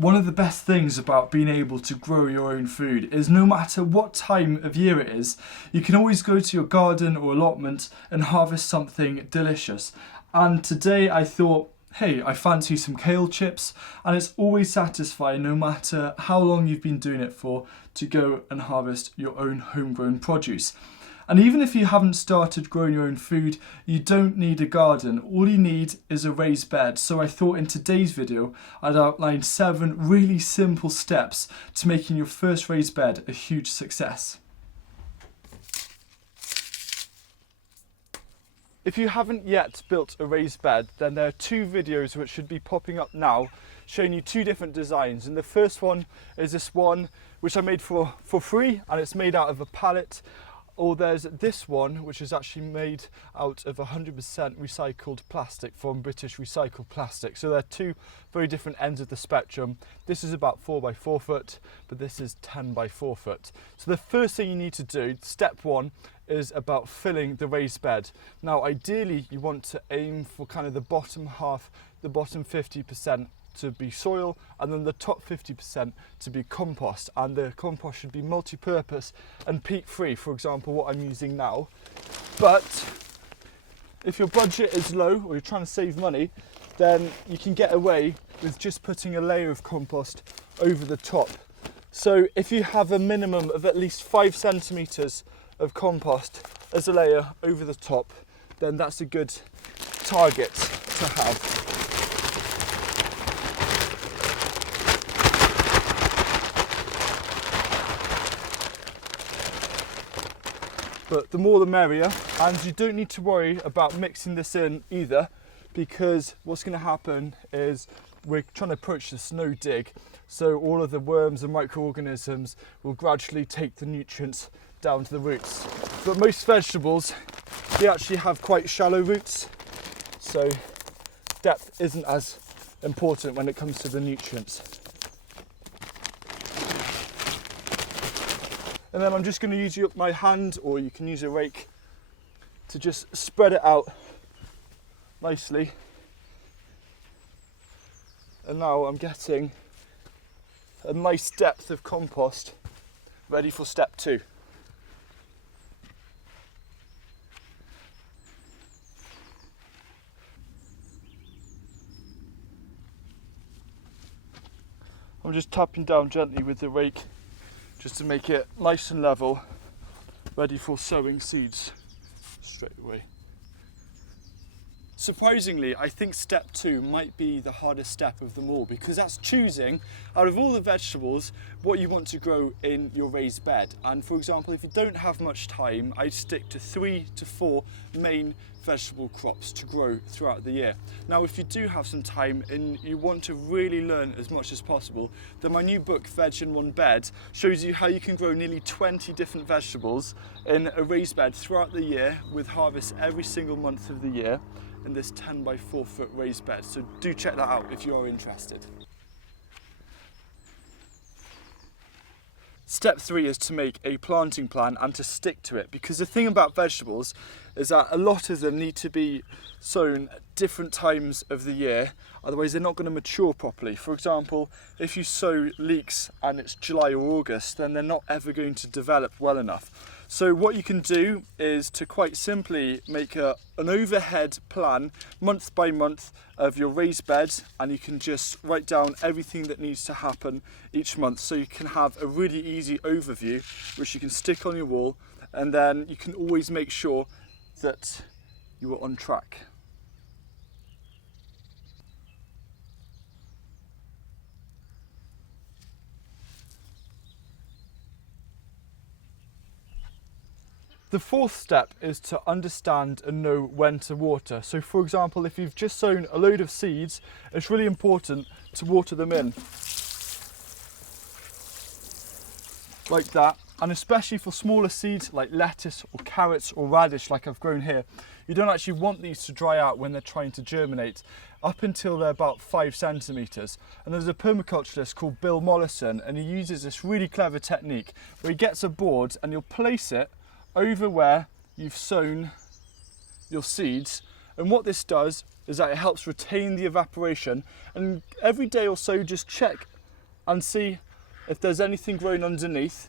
One of the best things about being able to grow your own food is no matter what time of year it is, you can always go to your garden or allotment and harvest something delicious. And today I thought, hey, I fancy some kale chips, and it's always satisfying no matter how long you've been doing it for to go and harvest your own homegrown produce. And even if you haven't started growing your own food, you don't need a garden. All you need is a raised bed. So I thought in today's video, I'd outline 7 really simple steps to making your first raised bed a huge success. If you haven't yet built a raised bed, then there are 2 videos which should be popping up now showing you 2 different designs. And the first one is this one which I made for free, and it's made out of a pallet. Or there's this one which is actually made out of 100% recycled plastic from British Recycled Plastic. So they're 2 very different ends of the spectrum. This is about 4 by 4 foot, but this is 10 by 4 foot. So the first thing you need to do, step 1, is about filling the raised bed. Now ideally you want to aim for kind of the bottom half, the bottom 50% to be soil, and then the top 50% to be compost, and the compost should be multi-purpose and peat free, for example what I'm using now. But if your budget is low or you're trying to save money, then you can get away with just putting a layer of compost over the top. So if you have a minimum of at least 5 centimeters of compost as a layer over the top, then that's a good target to have. But the more the merrier, and you don't need to worry about mixing this in either, because what's going to happen is we're trying to approach this no dig, so all of the worms and microorganisms will gradually take the nutrients down to the roots. But most vegetables, they actually have quite shallow roots, so depth isn't as important when it comes to the nutrients. And then I'm just going to use my hand, or you can use a rake, to just spread it out nicely. And now I'm getting a nice depth of compost ready for step 2. I'm just tapping down gently with the rake just to make it nice and level, ready for sowing seeds straight away. Surprisingly, I think step 2 might be the hardest step of them all, because that's choosing out of all the vegetables what you want to grow in your raised bed. And for example, if you don't have much time, I'd stick to 3 to 4 main vegetable crops to grow throughout the year. Now if you do have some time and you want to really learn as much as possible, then my new book Veg in One Bed shows you how you can grow nearly 20 different vegetables in a raised bed throughout the year, with harvest every single month of the year in this 10 by 4 foot raised bed. So do check that out if you are interested. Step 3 is to make a planting plan and to stick to it, because the thing about vegetables is that a lot of them need to be sown at different times of the year, otherwise they're not going to mature properly. For example, if you sow leeks and it's July or August, then they're not ever going to develop well enough. So what you can do is to quite simply make an overhead plan month by month of your raised bed, and you can just write down everything that needs to happen each month, so you can have a really easy overview which you can stick on your wall, and then you can always make sure that you are on track. The 4th step is to understand and know when to water. So for example, if you've just sown a load of seeds, it's really important to water them in. Like that. And especially for smaller seeds like lettuce or carrots or radish like I've grown here, you don't actually want these to dry out when they're trying to germinate up until they're about 5 centimeters. And there's a permaculturist called Bill Mollison, and he uses this really clever technique where he gets a board and you'll place it over where you've sown your seeds, and what this does is that it helps retain the evaporation, and every day or so just check and see if there's anything growing underneath.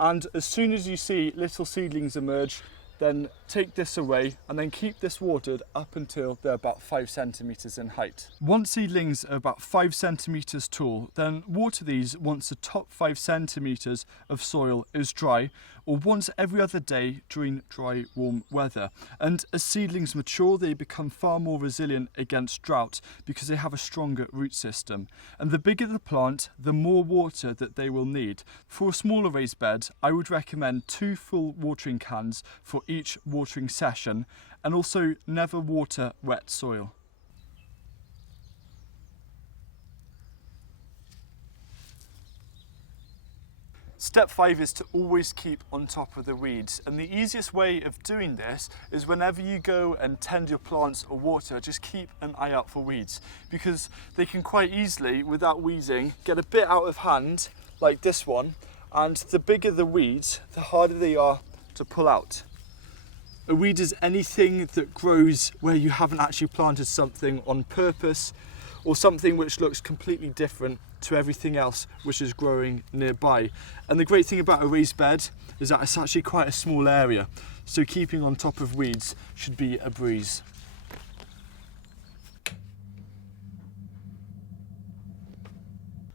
And as soon as you see little seedlings emerge, then take this away and then keep this watered up until they're about 5 centimetres in height. Once seedlings are about 5 centimetres tall, then water these once the top 5 centimetres of soil is dry, or once every other day during dry, warm weather. And as seedlings mature, they become far more resilient against drought because they have a stronger root system. And the bigger the plant, the more water that they will need. For a smaller raised bed, I would recommend 2 full watering cans for each watering session, and also never water wet soil. Step 5 is to always keep on top of the weeds, and the easiest way of doing this is whenever you go and tend your plants or water, just keep an eye out for weeds, because they can quite easily, without weeding, get a bit out of hand like this one, and the bigger the weeds, the harder they are to pull out. A weed is anything that grows where you haven't actually planted something on purpose, or something which looks completely different to everything else which is growing nearby. And the great thing about a raised bed is that it's actually quite a small area, so keeping on top of weeds should be a breeze.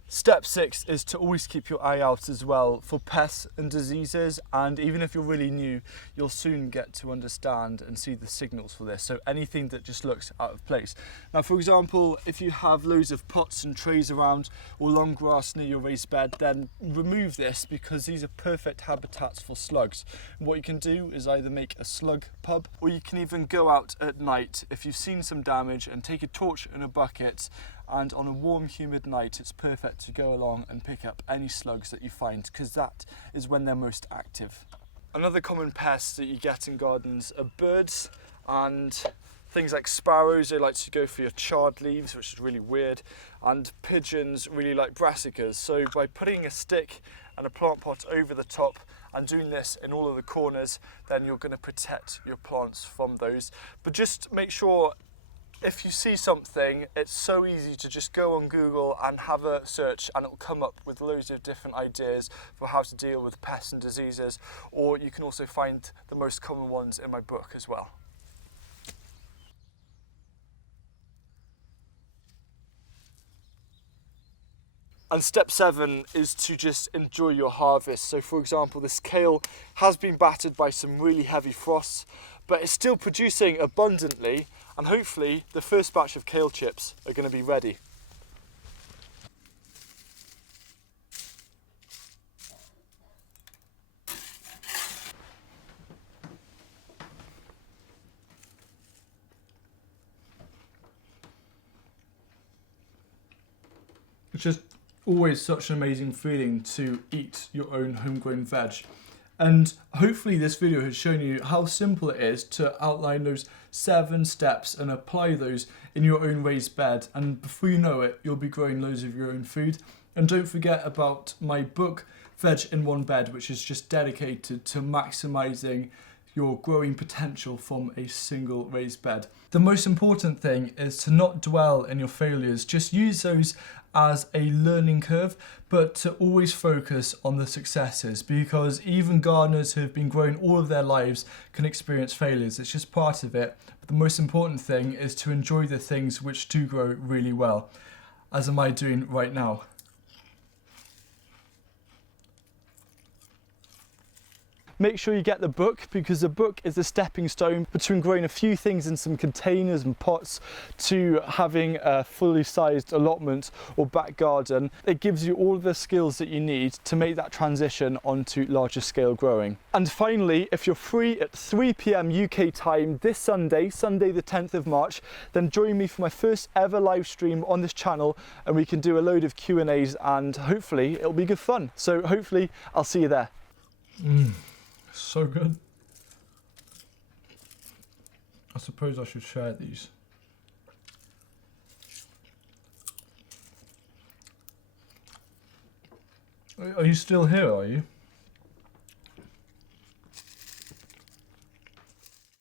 Step 6 is to always keep your eye out as well for pests and diseases, and even if you're really new, you'll soon get to understand and see the signals for this. So anything that just looks out of place. Now, for example, if you have loads of pots and trays around or long grass near your raised bed, then remove this, because these are perfect habitats for slugs. And what you can do is either make a slug pub, or you can even go out at night if you've seen some damage and take a torch and a bucket, and on a warm, humid night, it's perfect to go along and pick up any slugs that you find, because that is when they're most active. Another common pest that you get in gardens are birds and things like sparrows. They like to go for your charred leaves, which is really weird, and pigeons really like brassicas. So by putting a stick and a plant pot over the top and doing this in all of the corners, then you're going to protect your plants from those. But just make sure, if you see something, it's so easy to just go on Google and have a search, and it'll come up with loads of different ideas for how to deal with pests and diseases, or you can also find the most common ones in my book as well. And step 7 is to just enjoy your harvest. So for example, this kale has been battered by some really heavy frosts, but it's still producing abundantly, and hopefully the first batch of kale chips are going to be ready. It's just always such an amazing feeling to eat your own homegrown veg. And hopefully this video has shown you how simple it is to outline those 7 steps and apply those in your own raised bed. And before you know it, you'll be growing loads of your own food. And don't forget about my book, Veg in One Bed, which is just dedicated to maximising your growing potential from a single raised bed. The most important thing is to not dwell in your failures. Just use those as a learning curve, but to always focus on the successes, because even gardeners who have been growing all of their lives can experience failures. It's just part of it. But the most important thing is to enjoy the things which do grow really well, as am I doing right now. Make sure you get the book, because the book is a stepping stone between growing a few things in some containers and pots to having a fully sized allotment or back garden. It gives you all the skills that you need to make that transition onto larger scale growing. And finally, if you're free at 3 p.m. UK time this Sunday, the 10th of March, then join me for my first ever live stream on this channel, and we can do a load of Q&As, and hopefully it'll be good fun. So hopefully I'll see you there. So good. I suppose I should share these. Are you still here, are you?